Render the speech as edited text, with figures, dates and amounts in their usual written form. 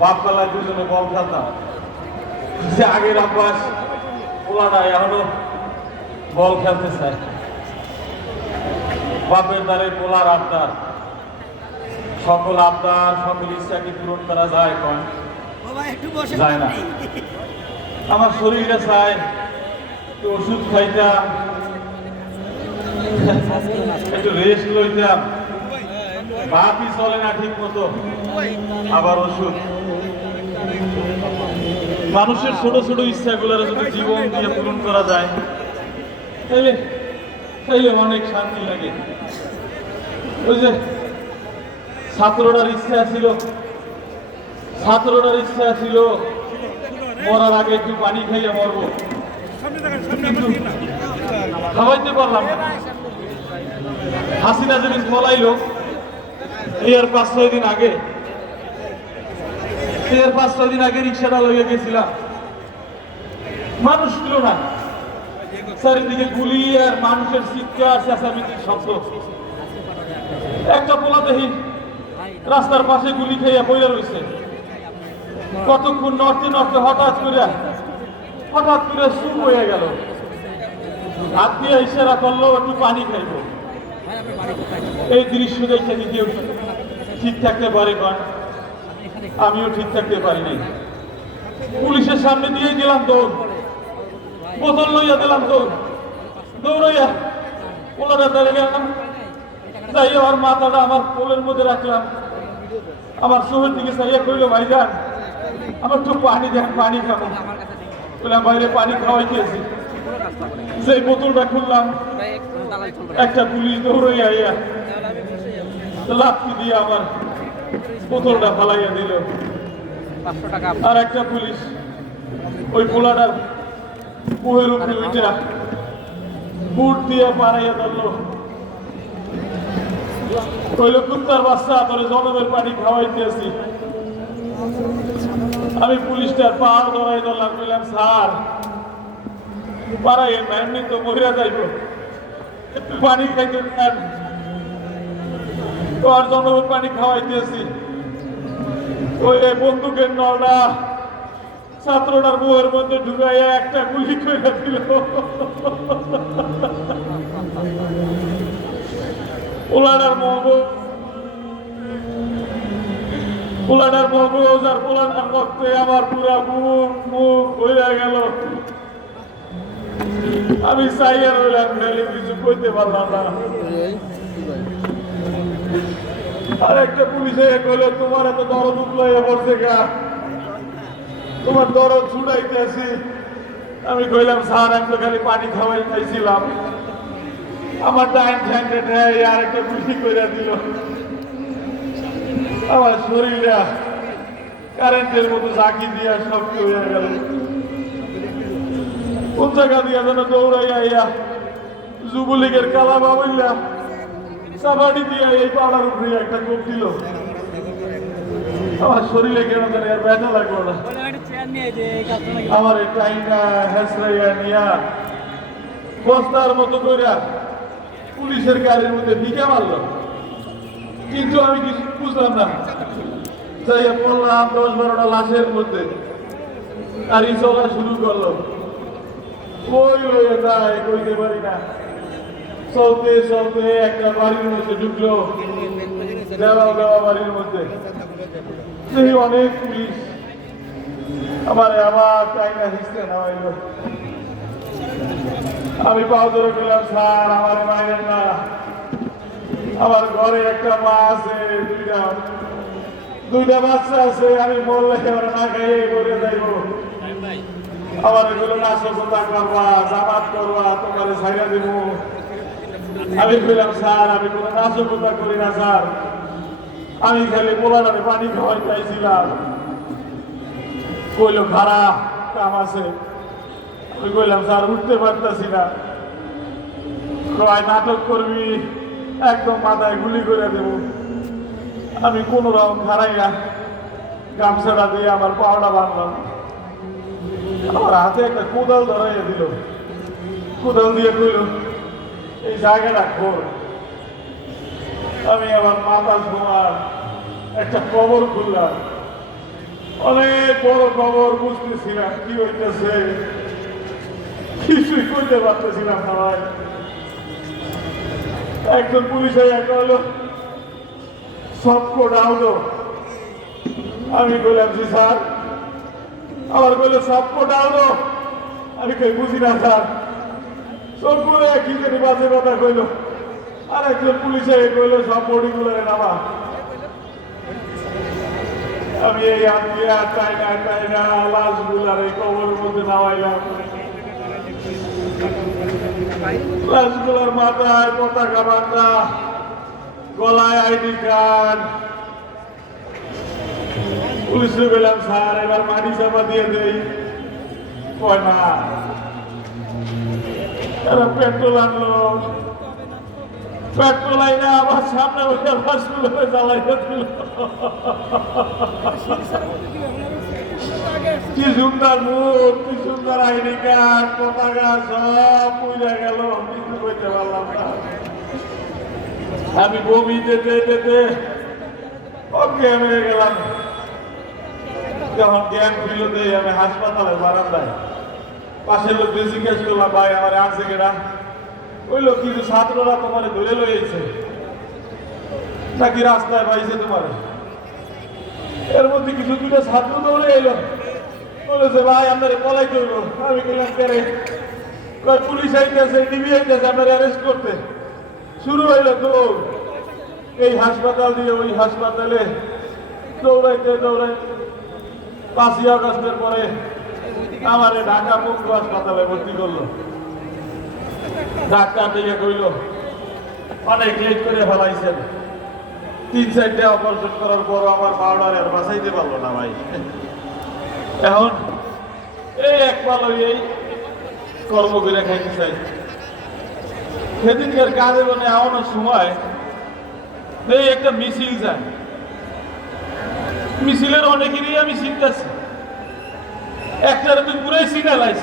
বাপবেলায় দুজনে বল খেলতাম। যে আগের অভ্যাস পোলাটা এখনো বল খেলতে চায়। বাপের দ্বারে পোলার আবদার, সকল আবদার সকল ইচ্ছা কি পূরণ করা যায়? কন যায় না। আমার শরীরটা চায় একটু ওষুধ খাইতাম, একটু রেস্ট লইতাম, বাপই চলে না ঠিক মতো, আবার ওষুধ। মানুষের ছোট ছোট ইচ্ছাগুলোর যদি জীবন দিয়ে পূরণ করা যায় তাইলে তাইলে অনেক শান্তি লাগে। ওই যে ছাত্রটার ইচ্ছা ছিল, ছাত্রটার ইচ্ছা ছিল মরার আগে একটু পানি খাইয়ে মরবো, কিন্তু খাওয়াইতে পারলাম না। হাসিনা যেদিন পলাইল এর 5-6 দিন আগে, এর 5-6 দিন আগে রিক্সাটা লইয়া গেছিলাম, মানুষ ছিল না, চারিদিকে গুলি আর মানুষের চিৎকার চেঁচামেচির শব্দ। একটা পোলা দেখি রাস্তার পাশে গুলি খাইয়া বইয়া রয়েছে। কতক্ষণ নড়তে নড়তে হঠাৎ করে চুপ হয়ে গেল। হাত দিয়ে ইশারা করলো একটু পানি খাইব। এই দৃশ্য দেখে কেউ ঠিক থাকতে পারে? কন আমিও ঠিক থাকতে পারিনি। পুলিশের সামনে দিয়ে গেলাম দৌড়, বোতল লইয়া দিলাম দৌড়াইয়া পোলাটা দাঁড়িয়ে গেলাম, যাই আমার মাথাটা আমার কোলের মধ্যে রাখলাম। আমার চোখের দিকে চাইয়া কইল, ভাইজান আমার একটু পানি দেন, পানি খাবো। বললাম বাইরে পানি খাওয়াই দিয়েছি। সেই বোতলটা খুললাম, একটা পুলিশ দৌড়াইয়া আইয়া লাঠি দিয়ে আমার বোতলটা ফালাইয়া দিল। আর একটা পুলিশ ওই পোলাটার মুহের উপরে উঠা বুট দিয়ে পাড়াইয়া ধরলো। কইল, কুত্তার বাচ্চা তোরে জনমের পানি খাওয়াই দিয়েছি। আমি পুলিশটার পাহাড় ধরাই ধরলাম, বললাম স্যার পাড়াই এমনি তো মরিয়া যাইব, একটু পানি খাইতে দেন। তোর জনমের পানি খাওয়াই দিয়েছি। ওই বন্দুকের নলটা ছাত্রটার বউয়ের মধ্যে ঢুকাইয়া একটা গুলি করে দিল। পোলাটার মগজ আর পোলাটার রক্তে আমার পুরা মুখ হইয়া গেল। আমি চাইয়া রইলাম, কিছু কইতে পারলাম না। আর একটা পুলিশে কইল, তোমার এত দরদ উঠলাইয়া পড়ছে গা, তোমার দরদ ছুটাইতেছি। আমি কইলাম স্যার আমি তো খালি পানি খাওয়াই খাইছিলাম। আমার ডাইন ঠ্যাংটা ঠেয় আর একটা গুলি করে দিল। আমার শরীরটা কারেন্টের মতো জাকি দিয়া শক্ত হয়ে গেল। কোন জায়গা দিয়া যেন দৌড়াইয়া আইয়া যুবলীগের কালা বাবুল্লা চাবাড়ি দিয়া এই পাড়ার উপরে একটা কোপ দিল। আমার শরীরে কেন জানি আর ব্যথা লাগলো না। আমার এই টাইমটা হেসরাইয়া নিয়া বস্তার মতো করে পুলিশের গাড়ির মধ্যে ভিকে মারলো। কিন্তু আমি কিছু বুঝলাম না, যাইয়া পড়লাম 10-12টা লাশের মধ্যে। গাড়ি চলা শুরু করলো, কই লইয়া যায় কইতে পারি না। চলতে চলতে একটা বাড়ির মধ্যে ঢুকলো, দেওয়া বাড়ির মধ্যে সেই অনেক পুলিশ। আবার টাইমটা হিসতে নেওয়াইল। আমি পাও ধরে গেলাম, স্যার আমার মায়ের না, আমার ঘরে একটা মা আছে, দুইটা বাচ্চা আছে, আমি বললে ওরা না খাইয়ে করে যাইব। আমার এগুলো নাশকতা করবা, জামাত করবা, তোমার ছাইরা দিব। আমি বললাম স্যার আমি কোনো নাশকতা করি না স্যার, আমি খালি পোলাটারে পানি খাওয়াই চাইছিলাম। কইল খারাপ কাম আছে। আমি কইলাম স্যার উঠতে পারতেছি না। কয় নাটক করবি, একদম মাথায় গুলি করে দেব। আমি কোন রকম খারাইয়া গামছাটা দিয়ে আমার পাওয়াটা বাঁধলাম। আমার হাতে একটা কোদাল ধরাইয়া দিল, কোদাল দিয়ে কইল এই জায়গাটা খোর। আমি আমার মাথা ঘুমার একটা কবর খুললাম। অনেক বড় খবর, বুঝতেছিলাম কি হইতেছে, কিছুই করতে পারতেছিলাম না ভাই। একজন পুলিশ একটা হলো সব কোডাউন। আমি বললাম জি স্যার। আমার বললো সব কোডাউন। আমি কই বুঝি না স্যার। সব করে কি জানি বাজে কথা কইল। আর একজন পুলিশ কইলো সব বডিগুলোরে নামা। আমি এই আত্মীয় টাইনা লাশগুলার এই কবরের মধ্যে নামাইলাম। লাশগুলার মাথায় পতাকা বাঁধা, গলায় আইডি কার্ড। পুলিশে বললাম স্যার এবার মাটি চাপা দিয়ে দেই। কয় না, তারা পেট্রোল আনলো। পেট্রোল আইনা আমার সামনে বসে লাশগুলোরে জ্বালাইয়া দিল। কি সুন্দর মুখ, কি সুন্দর আইডি কার্ড, পতাকা সব পুড়ে গেল, কিছু করতে পারলাম না। আমি বমি যেতে যেতে অজ্ঞান হয়ে গেলাম। যখন জ্ঞান ফিরল দেই আমি হাসপাতালের বারান্দায়, পাশের লোক জিজ্ঞেস করলাম ভাই আমার আছে কেনা? ওই লোক কিছু ছাত্ররা তোমার ধরে লইছে নাকি রাস্তায় পাইছে তোমার? এর মধ্যে কিছু দুটো ছাত্র দৌড়ে এলো, বলেছে ভাই আপনারা পলাইতে হইব। আমি বললাম কেরে? পুলিশ আইতেছে, টিভি আইতেছে আপনারা অ্যারেস্ট করতে। শুরু হইল দৌড়, এই হাসপাতাল দিয়ে ওই হাসপাতালে দৌড়াইতে দৌড়াইতে 5ই আগস্টের পরে আমার ঢাকা মুখ্য হাসপাতালে ভর্তি করলো। ডাক্তার দিকে কইল অনেক লেট করে ফেলাইছেন, 3-4টা অপারেশন করার পর আমার পাউডার আর বাঁচাইতে পারলো না ভাই। এখন এই এক পালো এই কর্ম করে খাইতে চাই। সেদিনকার কাজে মানে এমন সময় এই একটা মিছিল যায়, মিছিলের অনেকেরই আমি চিন্তাছি, একটার তুই পুরাই চিনা লাইছি।